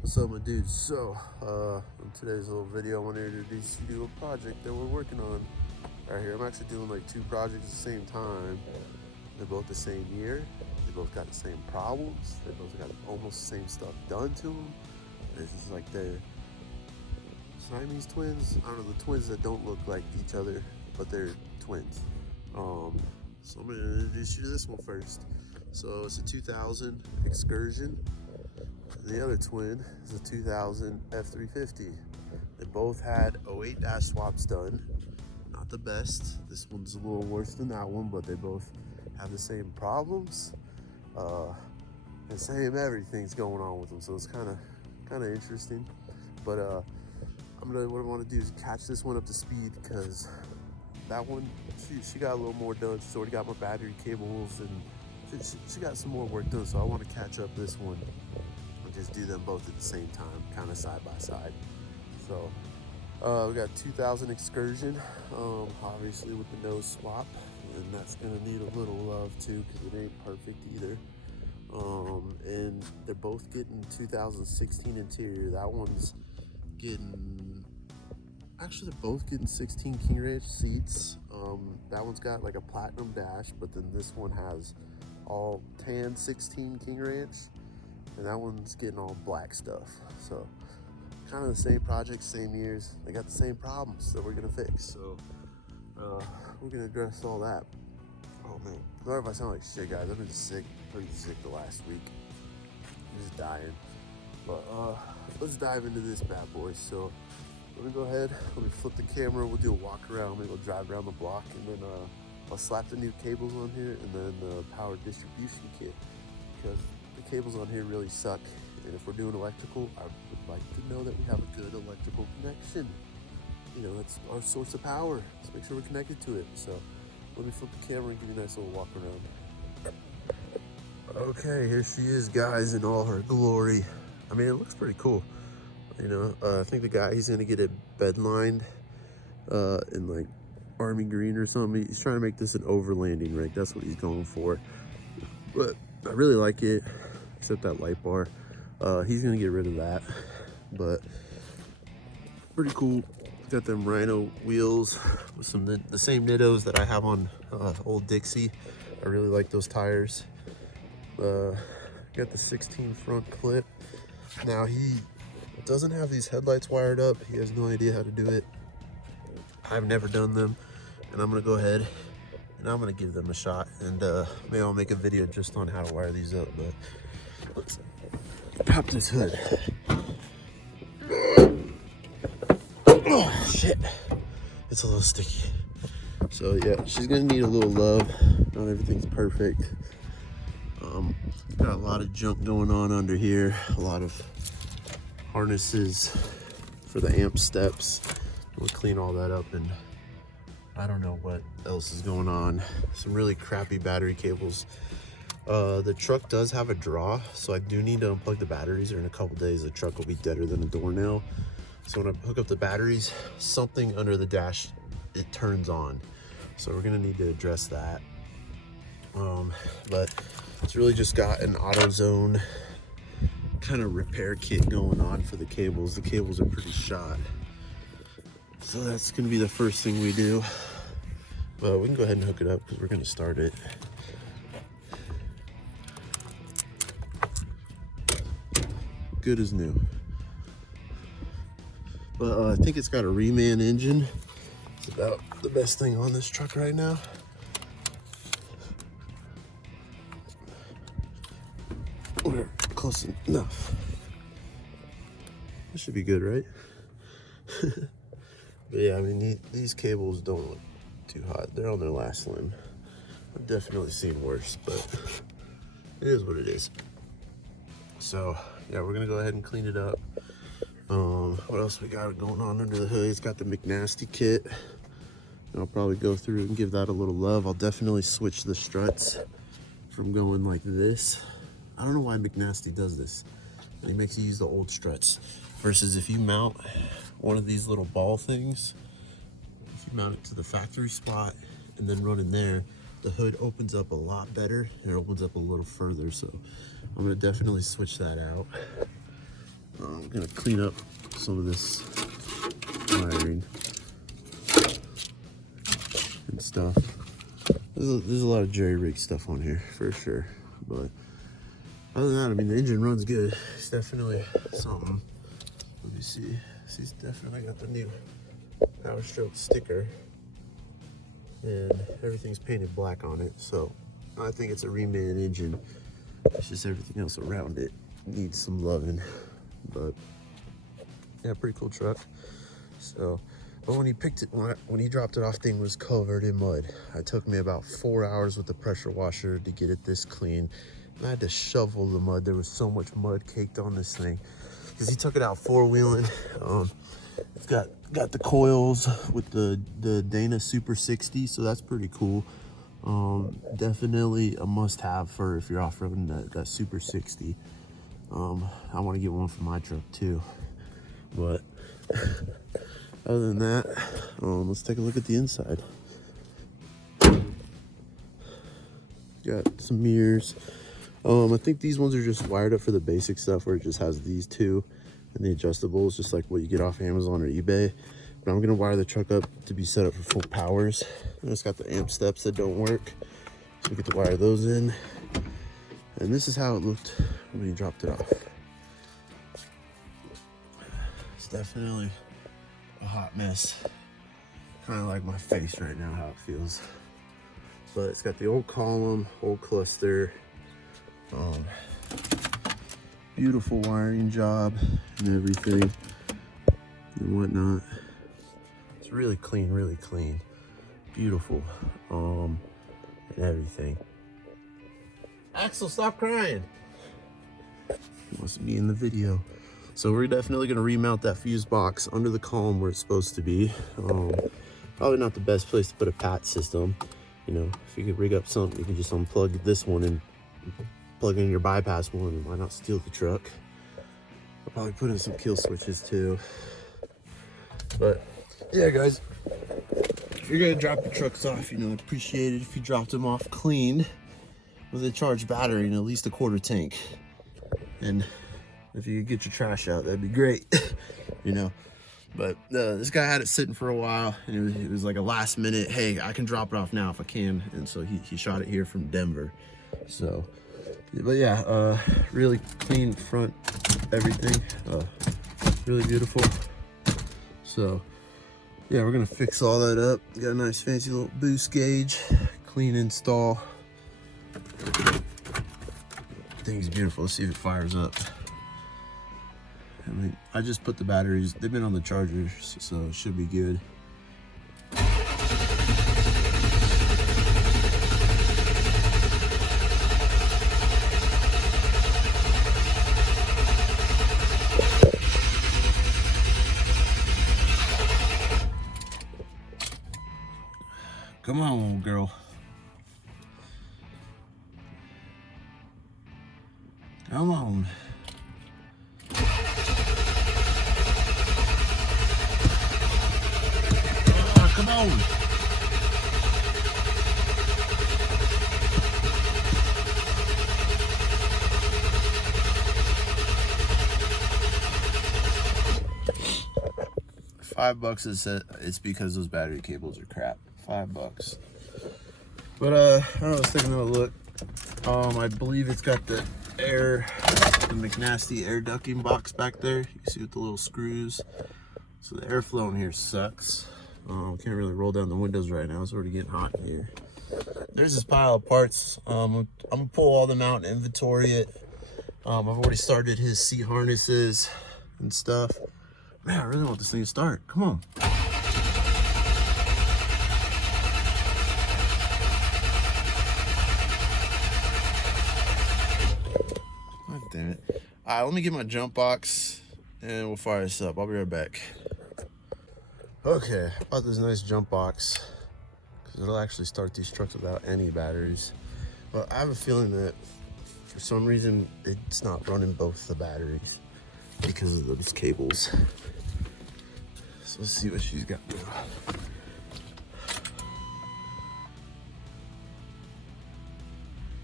What's up, my dudes? So, in today's little video, I want to introduce you to a project that we're working on right here. I'm actually doing like two projects at the same time. They're both the same year. They both got the same problems. They both got almost the same stuff done to them. It's just like they're Siamese twins. I don't know, the twins that don't look like each other, but they're twins. So I'm going to introduce you to this one first. So it's a 2000 Excursion. The other twin is a 2000 F350. They both had 08 dash swaps done. Not the best. This one's a little worse than that one, but they both have the same problems. The same everything's going on with them, so it's kind of interesting. But what I want to do is catch this one up to speed, because that one she got a little more done. She's already got more battery cables and she got some more work done. So I want to catch up this one. Just do them both at the same time, kind of side by side. So we got 2000 Excursion, obviously with the nose swap, and that's gonna need a little love too, because it ain't perfect either. And they're both getting 2016 interior. That one's getting, actually they're both getting 16 King Ranch seats. That one's got like a platinum dash, but then this one has all tan 16 King Ranch, and that one's getting all black stuff. So kind of the same project, same years. They got the same problems that we're gonna fix. So we're gonna address all that. Oh man, sorry if I sound like shit, guys. I've been sick, pretty sick the last week. I'm just dying. But let's dive into this bad boy. So let me go ahead, let me flip the camera, we'll do a walk around, maybe we'll drive around the block, and then I'll slap the new cables on here, and then the power distribution kit, because the cables on here really suck, and if we're doing electrical, I would like to know that we have a good electrical connection. You know, that's our source of power. Let's make sure we're connected to it. So let me flip the camera and give you a nice little walk around. Okay, here she is, guys, in all her glory. I mean, it looks pretty cool. You know, I think the guy, he's gonna get it bed lined in like army green or something. He's trying to make this an overlanding rig. That's what he's going for. But I really like it, except that light bar. He's gonna get rid of that, but pretty cool. Got them Rhino wheels with some the same nittos that I have on old Dixie. I really like those tires. Got the 16 front clip. Now he doesn't have these headlights wired up. He has no idea how to do it. I've never done them, and I'm gonna go ahead and I'm gonna give them a shot, and maybe I'll make a video just on how to wire these up. But let's pop this hood. Oh shit, it's a little sticky. So yeah, she's gonna need a little love. Not everything's perfect. Got a lot of junk going on under here, a lot of harnesses for the amp steps. We'll clean all that up, and I don't know what else is going on. Some really crappy battery cables. The truck does have a draw, so I do need to unplug the batteries, or in a couple days the truck will be deader than a doornail. So when I hook up the batteries, something under the dash, it turns on. So we're gonna need to address that. But it's really just got an AutoZone kind of repair kit going on for the cables. The cables are pretty shot. So that's gonna be the first thing we do. But we can go ahead and hook it up, because we're gonna start it. Good as new. But I think it's got a reman engine. It's about the best thing on this truck right now. We're close enough. This should be good, right? But yeah, I mean, these cables don't look too hot. They're on their last limb. I've definitely seen worse, but it is what it is. So yeah, we're gonna go ahead and clean it up. What else we got going on under the hood? It's got the McNasty kit. I'll probably go through and give that a little love. I'll definitely switch the struts from going like this. I don't know why McNasty does this. He makes you use the old struts, versus if you mount one of these little ball things, if you mount it to the factory spot and then run in there, the hood opens up a lot better, and it opens up a little further. So I'm gonna definitely switch that out. I'm gonna clean up some of this wiring and stuff. There's a lot of jerry rig stuff on here for sure, but other than that, I mean, the engine runs good. It's definitely something. Let me see. She's definitely got the new Power Stroke sticker, and everything's painted black on it, so I think it's a remade engine. It's just everything else around it needs some loving, but yeah, pretty cool truck. So, but when he picked it, when he dropped it off, thing was covered in mud. It took me about 4 hours with the pressure washer to get it this clean. And I had to shovel the mud. There was so much mud caked on this thing because he took it out four-wheeling. It's got the coils with the Dana Super 60, so that's pretty cool. Definitely a must-have for if you're off-roading that Super 60. I want to get one for my truck too, but other than that, let's take a look at the inside. Got some mirrors. I think these ones are just wired up for the basic stuff, where it just has these two and the adjustables, just like what you get off Amazon or eBay. But I'm gonna wire the truck up to be set up for full powers. And it's got the amp steps that don't work, so we get to wire those in. And this is how it looked when he dropped it off. It's definitely a hot mess. Kind of like my face right now, how it feels. But it's got the old column, old cluster, beautiful wiring job and everything and whatnot. It's really clean, beautiful, and everything. Axel, stop crying. He wants to be in the video. So we're definitely gonna remount that fuse box under the column where it's supposed to be. Probably not the best place to put a PAT system. You know, if you could rig up something, you can just unplug this one and plug in your bypass one, and why not steal the truck? I'll probably put in some kill switches too. But yeah, guys, if you're gonna drop your trucks off, you know, I'd appreciate it if you dropped them off clean with a charged battery and at least a quarter tank. And if you could get your trash out, that'd be great. You know. But this guy had it sitting for a while, and it was like a last minute, hey, I can drop it off now if I can. And so he shot it here from Denver. So, but yeah, really clean front, everything, really beautiful. So yeah, we're gonna fix all that up. Got a nice fancy little boost gauge, clean install. Thing's beautiful. Let's see if it fires up. I mean, I just put the batteries, they've been on the chargers, so it should be good. Come on, little girl. Come on. Come on. $5 is it. It's because those battery cables are crap. $5. But I was taking a look. I believe it's got the McNasty air ducting box back there. You can see with the little screws. So the airflow in here sucks. Can't really roll down the windows right now. It's already getting hot in here. There's this pile of parts. I'm gonna pull all them out and inventory it. I've already started his seat harnesses and stuff. Man, I really want this thing to start. Come on. God damn it. All right, let me get my jump box and we'll fire this up. I'll be right back. Okay, I bought this nice jump box because it'll actually start these trucks without any batteries. But I have a feeling that for some reason it's not running both the batteries because of those cables. So let's see what she's got now.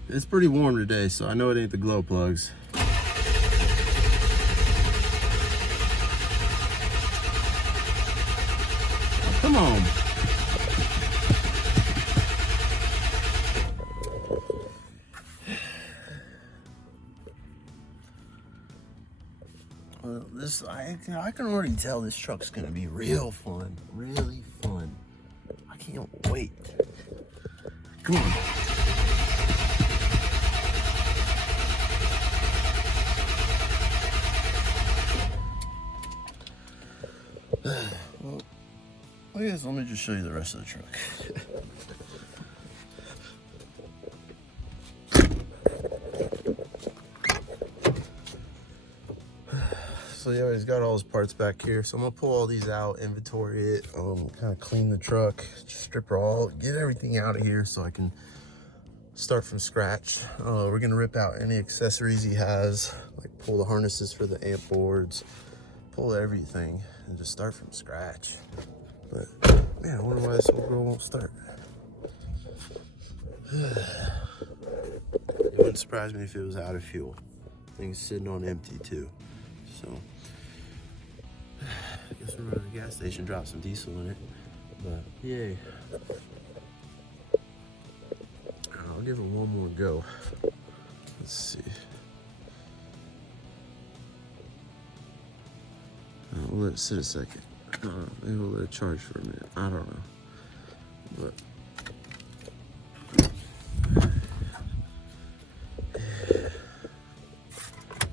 It's pretty warm today, so I know it ain't the glow plugs. Come on. Well, I can already tell this truck's gonna be real fun, really fun. I can't wait. Come on. Well, I guess let me just show you the rest of the truck. So yeah, he's got all his parts back here. So I'm gonna pull all these out, inventory it, kind of clean the truck, strip her all, get everything out of here so I can start from scratch. We're gonna rip out any accessories he has, like pull the harnesses for the amp boards, pull everything, and just start from scratch. But man, I wonder why this old girl won't start. It wouldn't surprise me if it was out of fuel. Thing's sitting on empty too. So I guess we're going to the gas station, drop some diesel in it. But yay. I'll give it one more go. Let's see. We'll let it sit a second. Maybe we'll let it charge for a minute. I don't know. But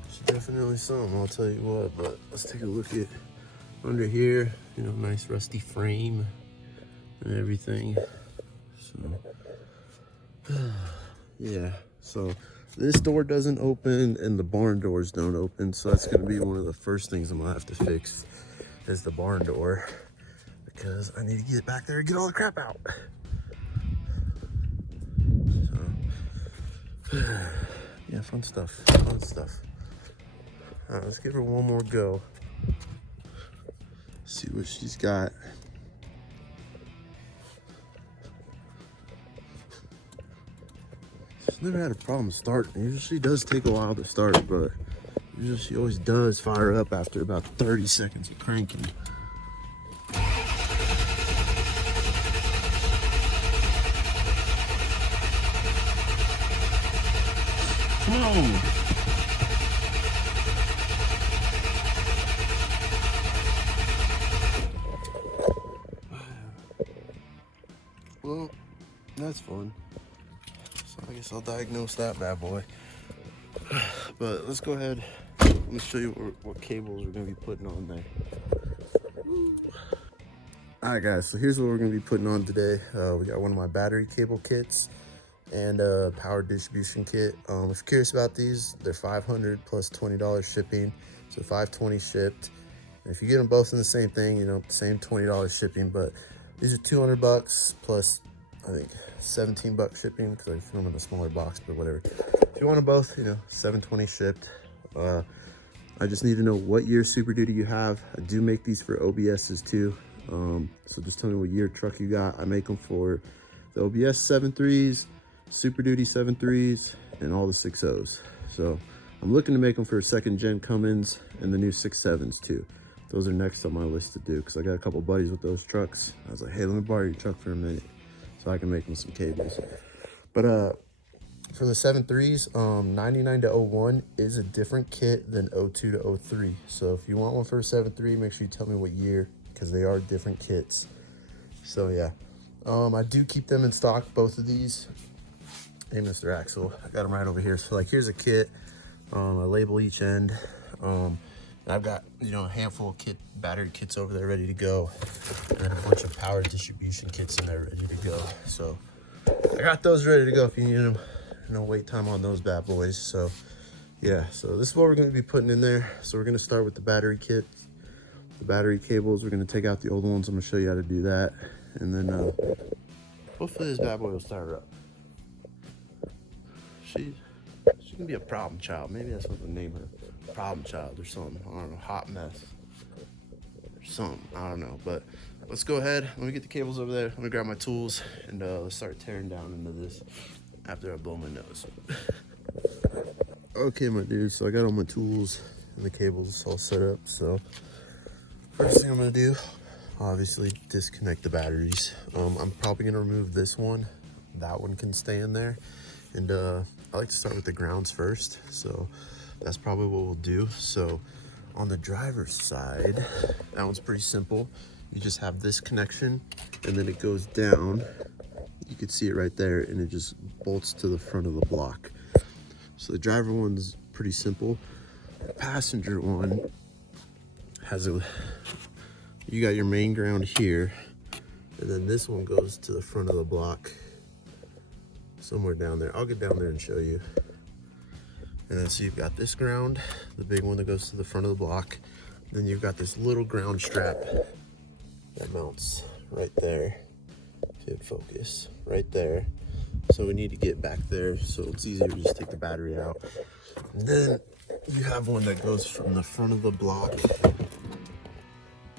it's definitely something, I'll tell you what. But let's take a look at under here. You know, nice rusty frame and everything. So yeah, so this door doesn't open and the barn doors don't open, so that's gonna be one of the first things I'm gonna have to fix is the barn door, because I need to get back there and get all the crap out. So yeah, fun stuff. All right, let's give her one more go. See what she's got. She's never had a problem starting. Usually does take a while to start, but usually she always does fire up after about 30 seconds of cranking. Come on. Well, that's fun. So I guess I'll diagnose that bad boy. But let's go ahead. Let me show you what cables we're gonna be putting on there. All right, guys. So here's what we're gonna be putting on today. We got one of my battery cable kits and a power distribution kit. If you're curious about these, they're $500 plus $20 shipping, so $520 shipped. And if you get them both in the same thing, you know, same $20 shipping, but these are $200 plus, I think, $17 shipping because I film in a smaller box, but whatever. If you want them both, you know, $720 shipped. I just need to know what year Super Duty you have. I do make these for OBSs too. So just tell me what year truck you got. I make them for the OBS 7.3s, Super Duty 7.3s, and all the 6.0s. So I'm looking to make them for second gen Cummins and the new 6.7s too. Those are next on my list to do because I got a couple buddies with those trucks. I was like, hey, let me borrow your truck for a minute so I can make them some cables. But for the 7.3s, 99 to 01 is a different kit than 02 to 03. So if you want one for a 7.3, make sure you tell me what year because they are different kits. So yeah, I do keep them in stock, both of these. Hey, Mr. Axel, I got them right over here. So like, here's a kit. I label each end. I've got, you know, a handful of battery kits over there ready to go, and then a bunch of power distribution kits in there ready to go. So I got those ready to go if you need them. No wait time on those bad boys. So yeah, so this is what we're going to be putting in there. So we're going to start with the battery kit, the battery cables. We're going to take out the old ones. I'm going to show you how to do that, and then hopefully this bad boy will start up. She can be a problem child. Maybe that's what we name her. Problem child or something. I don't know. Hot mess or something. I don't know. But let's go ahead. Let me get the cables over there. Let me grab my tools and let's start tearing down into this after I blow my nose. Okay, my dude. So I got all my tools and the cables all set up. So first thing I'm gonna do, obviously disconnect the batteries. I'm probably gonna remove this one. That one can stay in there. And I like to start with the grounds first. So that's probably what we'll do. So on the driver's side, that one's pretty simple. You just have this connection and then it goes down. You can see it right there and it just bolts to the front of the block. So the driver one's pretty simple. The passenger one has you got your main ground here, and then this one goes to the front of the block somewhere down there. I'll get down there and show you. And then so you've got this ground, the big one that goes to the front of the block. Then you've got this little ground strap that mounts right there. If you had focus, right there. So we need to get back there so it's easier to just take the battery out. And then you have one that goes from the front of the block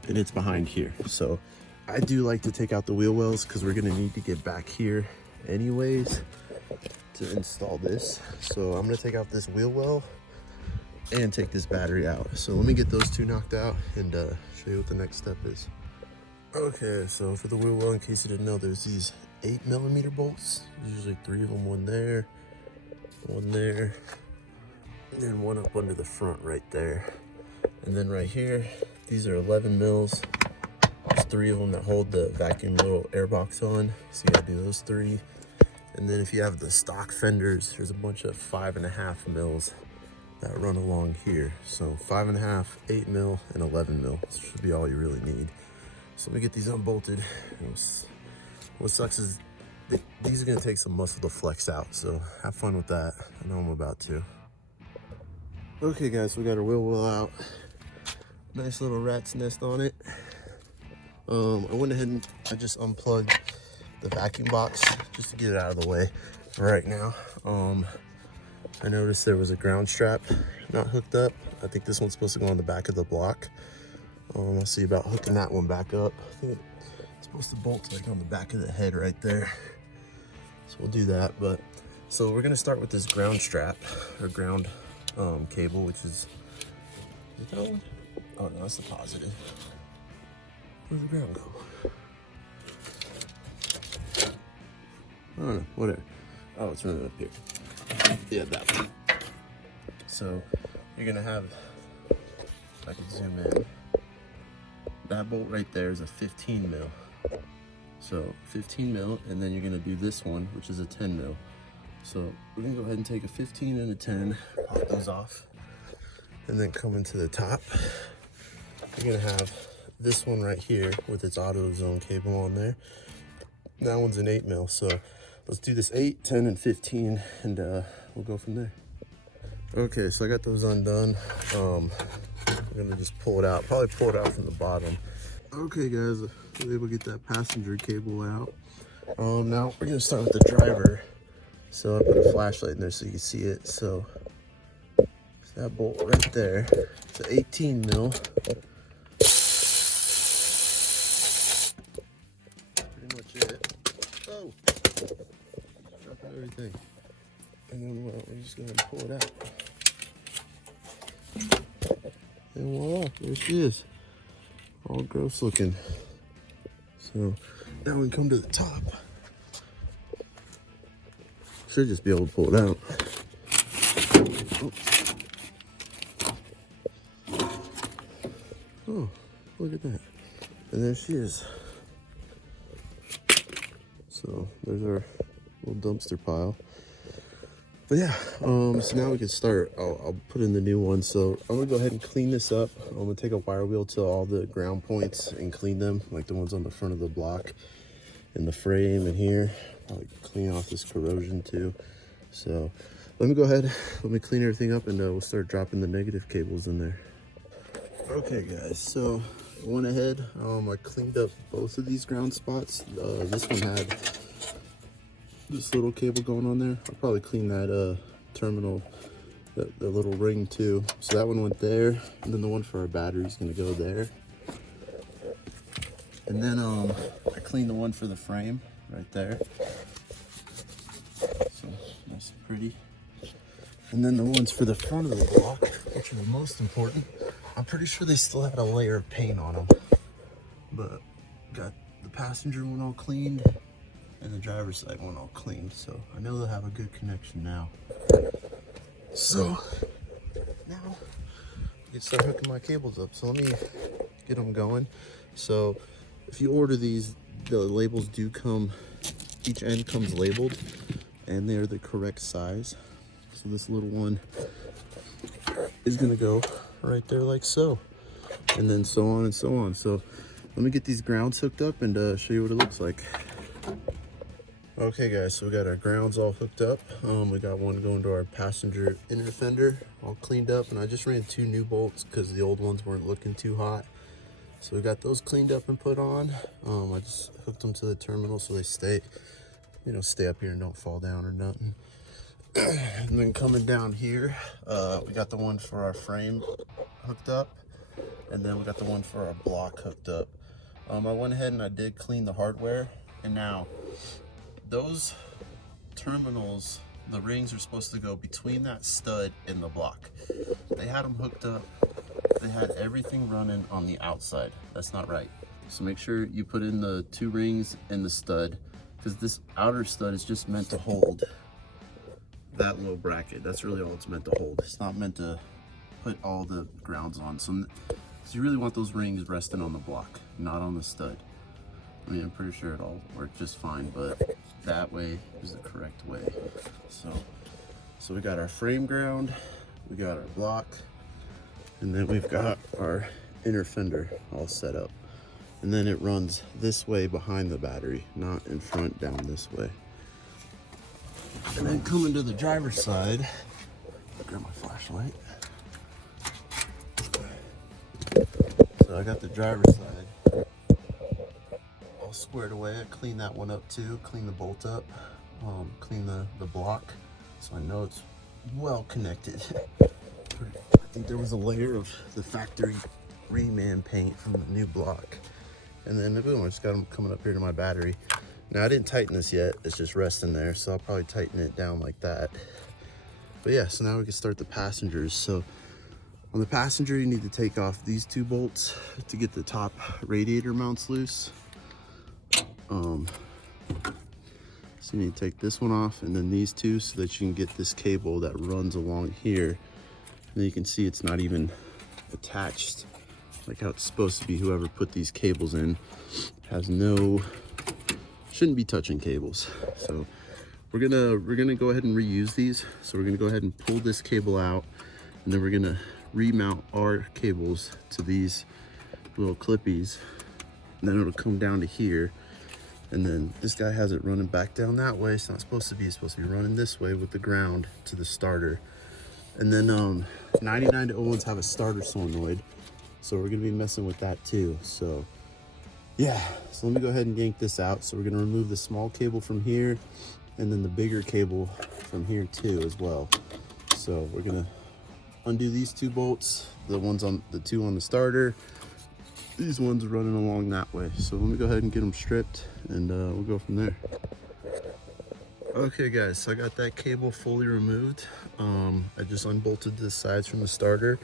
and it's behind here. So I do like to take out the wheel wells because we're gonna need to get back here anyways to install this. So I'm gonna take out this wheel well and take this battery out. So let me get those two knocked out and show you what the next step is. Okay, so for the wheel well, in case you didn't know, there's these 8mm bolts. There's usually 3 of them, one there, and one up under the front right there. And then right here, these are 11 mils. There's 3 of them that hold the vacuum little air box on. So you gotta do those 3. And then if you have the stock fenders, there's a bunch of 5.5 mils that run along here. So 5.5, 8 mil, and 11 mil. This should be all you really need. So let me get these unbolted. What sucks is these are gonna take some muscle to flex out. So have fun with that. I know I'm about to. Okay guys, so we got our wheel well out. Nice little rat's nest on it. I went ahead and I just unplugged the vacuum box just to get it out of the way for right now. I noticed there was a ground strap not hooked up. I think this one's supposed to go on the back of the block. I'll see about hooking that one back up. I think it's supposed to bolt like on the back of the head right there. So we'll do that. But so we're gonna start with this ground strap or ground cable, which is it that one? Oh no, that's the positive. Where'd the ground go? I don't know, whatever. Oh, it's running up here. Yeah, that one. So you're gonna have, if I can zoom in, that bolt right there is a 15 mil. So 15 mil, and then you're gonna do this one, which is a 10 mil. So we're gonna go ahead and take a 15 and a 10, pop those off, and then come into the top. You're gonna have this one right here with its auto zone cable on there. That one's an 8 mil. So let's do this 8, 10, and 15, and we'll go from there. Okay, so I got those undone. I'm gonna just pull it out, probably pull it out from the bottom. Okay guys, I was able to get that passenger cable out. Now we're gonna start with the driver. So I put a flashlight in there so you can see it. So that bolt right there, it's an 18 mil. Pretty much it. Oh, dropping everything. And then we're just gonna pull it out. And voila, there she is. All gross looking. So now we come to the top. Should just be able to pull it out. Oh, look at that. And there she is. So there's our little dumpster pile. But yeah, so now we can start. I'll put in the new one. So I'm gonna go ahead and clean this up. I'm gonna take a wire wheel to all the ground points and clean them, like the ones on the front of the block and the frame and here. Probably clean off this corrosion too. So let me go ahead, let me clean everything up, and we'll start dropping the negative cables in there. Okay guys, so I went ahead, I cleaned up both of these ground spots. This one had this little cable going on there. I'll probably clean that terminal, the little ring too. So that one went there, and then the one for our battery is gonna go there. And then I cleaned the one for the frame right there. So nice and pretty. And then the ones for the front of the block, which are the most important, I'm pretty sure they still had a layer of paint on them. But Got the passenger one all cleaned and the driver's side one all cleaned. So I know they'll have a good connection now. So now I can start hooking my cables up. So let me get them going. So if you order these, the labels do come, each end comes labeled and they're the correct size. So this little one is gonna go right there like so, and then so on and so on. So let me get these grounds hooked up and show you what it looks like. Okay guys, so we got our grounds all hooked up. We got one going to our passenger inner fender all cleaned up, and I just ran 2 new bolts because the old ones weren't looking too hot. So we got those cleaned up and put on. I just hooked them to the terminal so they stay, stay up here and don't fall down or nothing. And then coming down here, we got the one for our frame hooked up, and then we got the one for our block hooked up. I went ahead and I did clean the hardware, and now those terminals, the rings are supposed to go between that stud and the block. They had them hooked up. They had everything running on the outside. That's not right. So make sure you put in the 2 rings and the stud, because this outer stud is just meant to hold that little bracket. That's really all it's meant to hold. It's not meant to put all the grounds on. So you really want those rings resting on the block, not on the stud. I mean, I'm pretty sure it all worked just fine, but that way is the correct way. So we got our frame ground, we got our block, and then we've got our inner fender all set up. And then it runs this way behind the battery, not in front down this way. And then coming to the driver's side, I'll grab my flashlight. So I got the driver's side all squared away. I cleaned that one up too, clean the bolt up, clean the block, so I know it's well connected. I think there was a layer of the factory reman paint from the new block. And then boom, I just got them coming up here to my battery. Now I didn't tighten this yet, it's just resting there, so I'll probably tighten it down like that. But yeah, so now we can start the passengers. So on the passenger, you need to take off these 2 bolts to get the top radiator mounts loose. So you need to take this one off and then these 2 so that you can get this cable that runs along here. And then you can see it's not even attached like how it's supposed to be. Whoever put these cables in has shouldn't be touching cables. So we're gonna go ahead and reuse these. So we're gonna go ahead and pull this cable out, and then we're gonna remount our cables to these little clippies, and then it'll come down to here. And then this guy has it running back down that way. It's not supposed to be. It's supposed to be running this way with the ground to the starter. And then 99-01s have a starter solenoid, so we're gonna be messing with that too. So yeah, so let me go ahead and yank this out. So we're gonna remove the small cable from here, and then the bigger cable from here too as well. So we're gonna undo these 2 bolts, the 2 on the starter. These ones are running along that way. So let me go ahead and get them stripped, and we'll go from there. Okay guys, so I got that cable fully removed. I just unbolted the sides from the starter.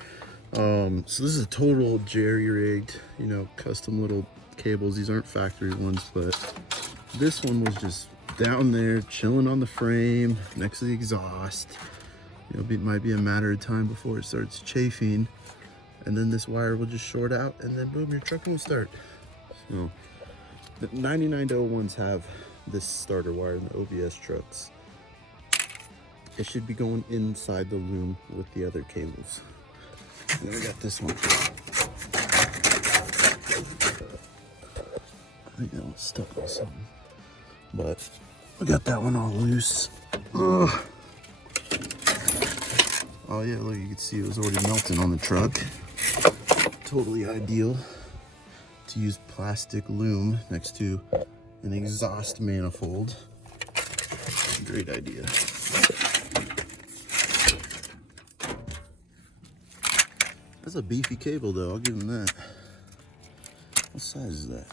So this is a total jerry-rigged, custom little cables. These aren't factory ones, but this one was just down there chilling on the frame next to the exhaust. It might be a matter of time before it starts chafing, and then this wire will just short out, and then boom, your truck will start. So the 99-01s have this starter wire in the OBS trucks. It should be going inside the loom with the other cables. And then we got this one. I think that one's stuck on something, but we got that one all loose. Ugh. Oh yeah, look, you can see it was already melting on the truck. Totally ideal to use plastic loom next to an exhaust manifold. Great idea. That's a beefy cable though, I'll give him that. What size is that?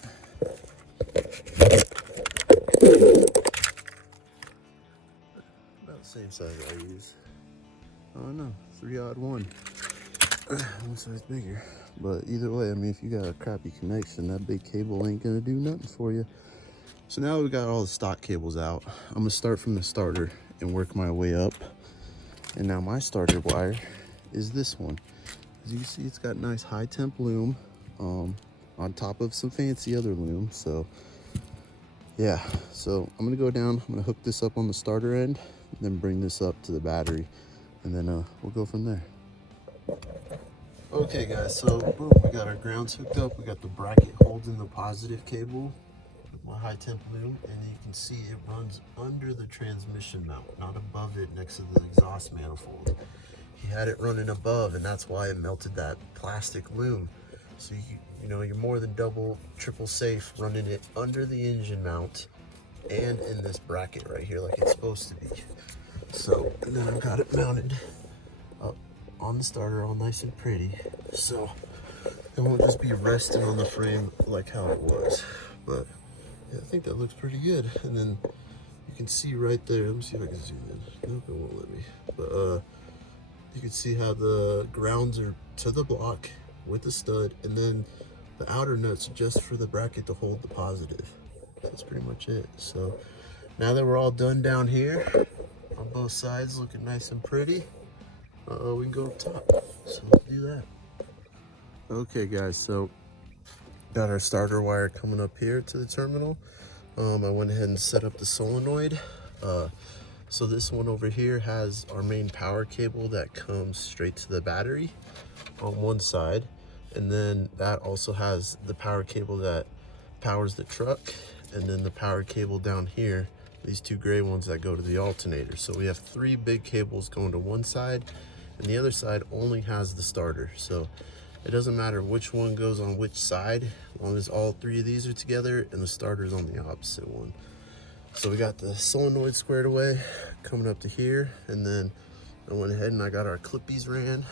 About the same size I use. Oh no, 3/1. One size bigger. But either way, I mean, if you got a crappy connection, that big cable ain't gonna do nothing for you. So now we got all the stock cables out. I'm gonna start from the starter and work my way up. And now my starter wire is this one. As you can see, it's got nice high temp loom on top of some fancy other loom. So yeah, so I'm gonna go down, I'm gonna hook this up on the starter end, then bring this up to the battery, and then we'll go from there. Okay guys, so boom, we got our grounds hooked up. We got the bracket holding the positive cable, my high temp loom, and you can see it runs under the transmission mount, not above it next to the exhaust manifold. He had it running above, and that's why it melted that plastic loom. So you know, you're more than double, triple safe running it under the engine mount and in this bracket right here like it's supposed to be. So, and then I've got it mounted up on the starter all nice and pretty. So it won't just be resting on the frame like how it was. But yeah, I think that looks pretty good. And then you can see right there, let me see if I can zoom in. Nope, it won't let me. But you can see how the grounds are to the block with the stud, and then the outer nuts just for the bracket to hold the positive. That's pretty much it. So now that we're all done down here on both sides, looking nice and pretty, we can go up top. So let's do that. Okay guys, so got our starter wire coming up here to the terminal. I went ahead and set up the solenoid. So this one over here has our main power cable that comes straight to the battery on one side. And then that also has the power cable that powers the truck. And then the power cable down here, these two gray ones that go to the alternator. So we have three big cables going to one side, and the other side only has the starter. So it doesn't matter which one goes on which side, as long as all three of these are together and the starter's on the opposite one. So we got the solenoid squared away, coming up to here, and then I went ahead and I got our clippies ran,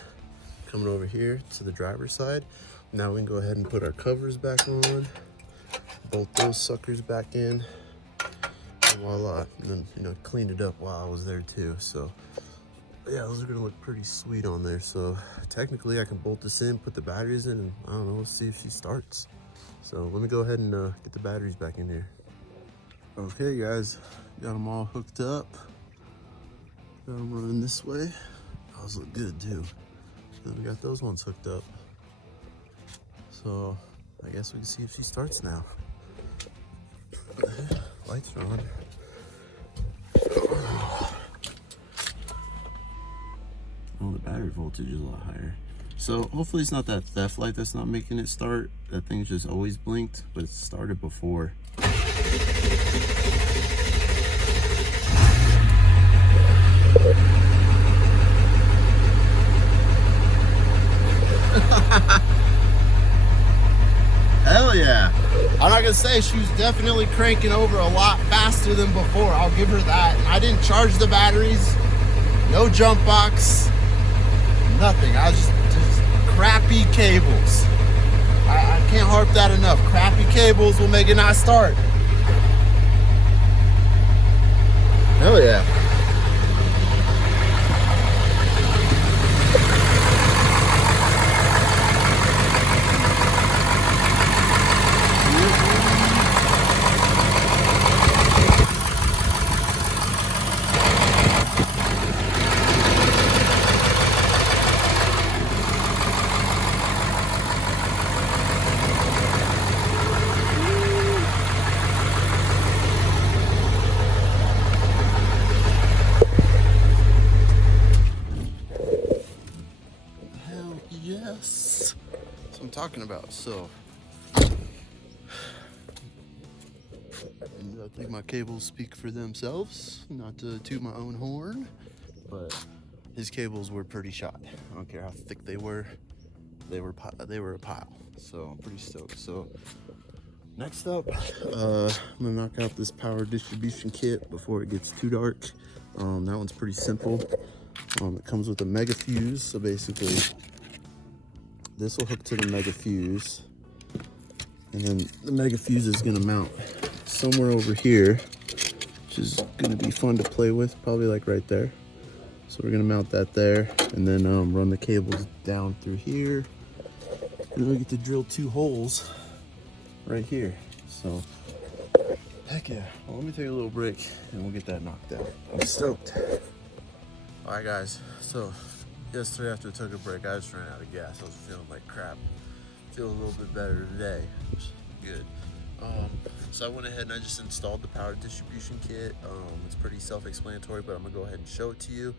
coming over here to the driver's side. Now we can go ahead and put our covers back on, bolt those suckers back in, and voila. And then, you know, cleaned it up while I was there too. So yeah, those are gonna look pretty sweet on there. So technically I can bolt this in, put the batteries in, and I don't know, let's see if she starts. So let me go ahead and get the batteries back in here. Okay guys, got them all hooked up. Got them running this way. Those look good too. Then we got those ones hooked up. So I guess we can see if she starts now. Lights are on. Oh, the battery voltage is a lot higher. So hopefully it's not that theft light that's not making it start. That thing's just always blinked, but it started before. Hell yeah. I'm not gonna say she was definitely cranking over a lot faster than before. I'll give her that. I didn't charge the batteries, no jump box, nothing. I was just crappy cables. I can't harp that enough. Crappy cables will make it not start. Hell yeah. Yes, that's what I'm talking about. So I think my cables speak for themselves, not to toot my own horn, but his cables were pretty shot. I don't care how thick they were a pile. So I'm pretty stoked. So next up, I'm gonna knock out this power distribution kit before it gets too dark. That one's pretty simple. It comes with a mega fuse. So basically this will hook to the mega fuse, and then the mega fuse is gonna mount somewhere over here, which is gonna be fun to play with, probably like right there. So we're gonna mount that there, and then run the cables down through here, and then we get to drill 2 holes right here. So heck yeah. Well, let me take a little break and we'll get that knocked out. I'm stoked. All right guys, so yesterday after I took a break, I just ran out of gas. I was feeling like crap. Feel a little bit better today, which is good. So I went ahead and I just installed the power distribution kit. It's pretty self-explanatory, but I'm gonna go ahead and show it to you.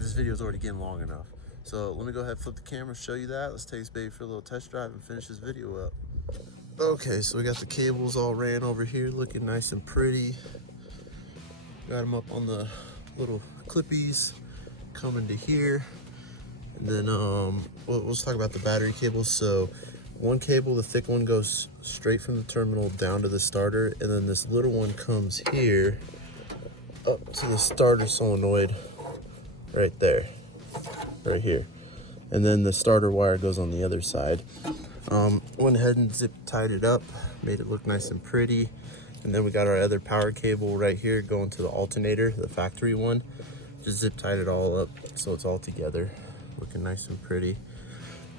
This video is already getting long enough. So let me go ahead and flip the camera, show you that. Let's take this baby for a little test drive and finish this video up. Okay, so we got the cables all ran over here, looking nice and pretty. Got them up on the little clippies coming to here. And then let's talk about the battery cables. So one cable, the thick one, goes straight from the terminal down to the starter, and then this little one comes here up to the starter solenoid right there, right here. And then the starter wire goes on the other side. Went ahead and zip tied it up, made it look nice and pretty. And then we got our other power cable right here going to the alternator, the factory one. Just zip tied it all up so it's all together, looking nice and pretty.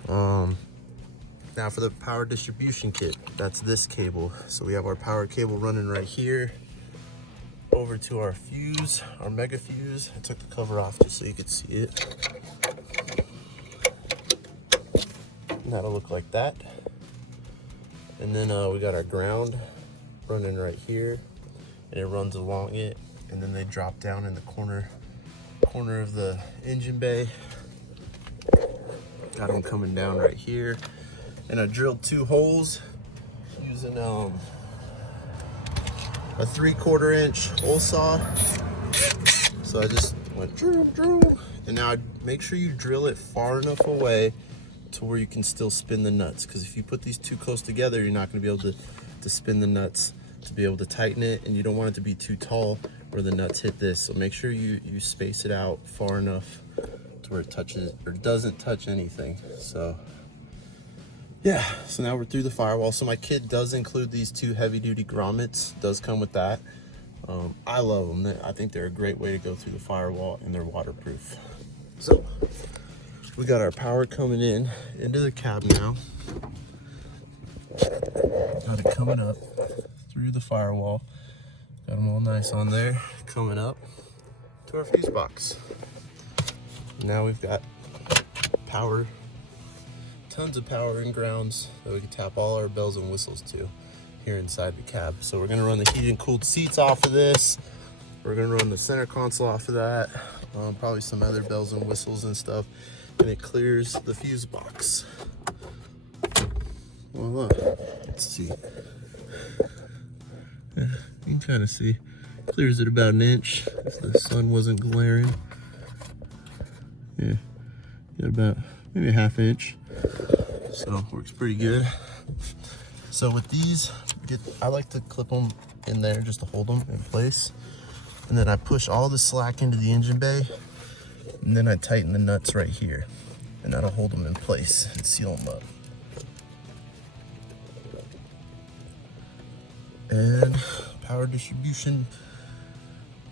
Now for the power distribution kit, that's this cable. So we have our power cable running right here over to our fuse, our mega fuse. I took the cover off just so you could see it. And that'll look like that. And then we got our ground running right here, and it runs along it, and then they drop down in the corner of the engine bay. Got them coming down right here. And I drilled 2 holes using a 3/4 inch hole saw. So I just went drill, and now make sure you drill it far enough away to where you can still spin the nuts, because if you put these 2 close together, you're not going to be able to spin the nuts to be able to tighten it, and you don't want it to be too tall where the nuts hit this. So make sure you space it out far enough to where it touches or doesn't touch anything. So yeah, so now we're through the firewall. So my kit does include these 2 heavy-duty grommets. Does come with that. I love them. I think they're a great way to go through the firewall, and they're waterproof. So we got our power coming into the cab now. Got it coming up through the firewall. Got them all nice on there. Coming up to our fuse box. Now we've got power. Tons of power and grounds that we can tap all our bells and whistles to here inside the cab. So we're gonna run the heated and cooled seats off of this. We're gonna run the center console off of that. Probably some other bells and whistles and stuff. And it clears the fuse box. Voila. Let's see. Yeah, you can kind of see. Clears it about 1 inch if the sun wasn't glaring. Yeah, got about maybe a 1/2 inch. So works pretty good. So with these, I like to clip them in there just to hold them in place. And then I push all the slack into the engine bay, and then I tighten the nuts right here, and that'll hold them in place and seal them up. And power distribution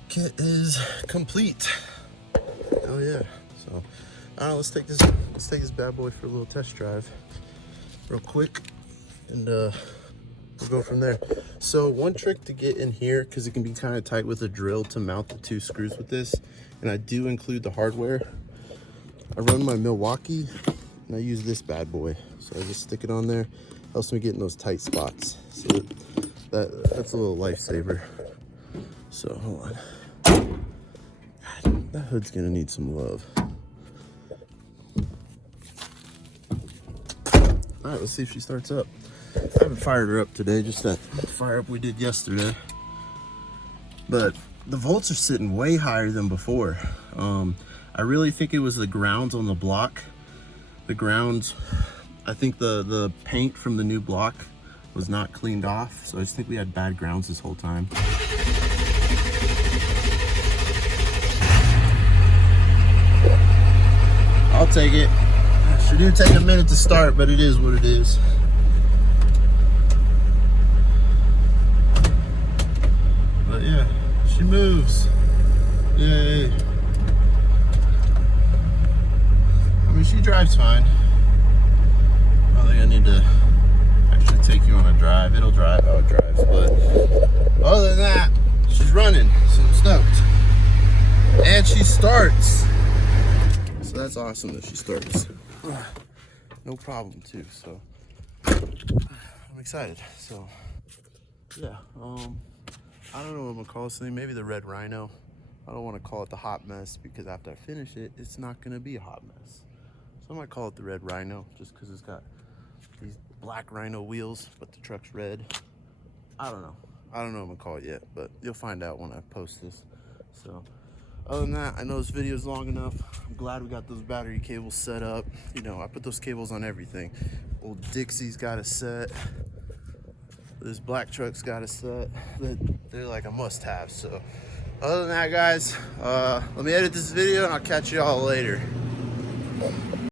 kit is complete. Oh yeah. So let's take this bad boy for a little test drive real quick, and we'll go from there. So one trick to get in here, because it can be kind of tight with a drill to mount the 2 screws with this, and I do include the hardware. I run my Milwaukee, and I use this bad boy. So I just stick it on there. Helps me get in those tight spots. So that's a little lifesaver. So hold on. God, that hood's gonna need some love. All right, let's see if she starts up. I haven't fired her up today, just that fire up we did yesterday. But the volts are sitting way higher than before. I really think it was the grounds on the block. The grounds, I think the paint from the new block was not cleaned off. So I just think we had bad grounds this whole time. I'll take it. She did take a minute to start, but it is what it is. But yeah, she moves. Yay. I mean, she drives fine. I don't think I need to actually take you on a drive. It'll drive how it drives, but other than that, she's running, so I'm stoked. And she starts. So that's awesome that she starts. No problem too, so I'm excited. So yeah, I don't know what I'm gonna call this thing. Maybe the red Rhino. I don't want to call it the hot mess because after I finish it, it's not gonna be a hot mess. So I might call it the red Rhino just because it's got these black Rhino wheels, but the truck's red. I don't know what I'm gonna call it yet, but you'll find out when I post this. So other than that, I know this video is long enough. I'm glad we got those battery cables set up. You know, I put those cables on everything. Old Dixie's got a set. This black truck's got a set. They're like a must-have. So other than that, guys, let me edit this video and I'll catch you all later.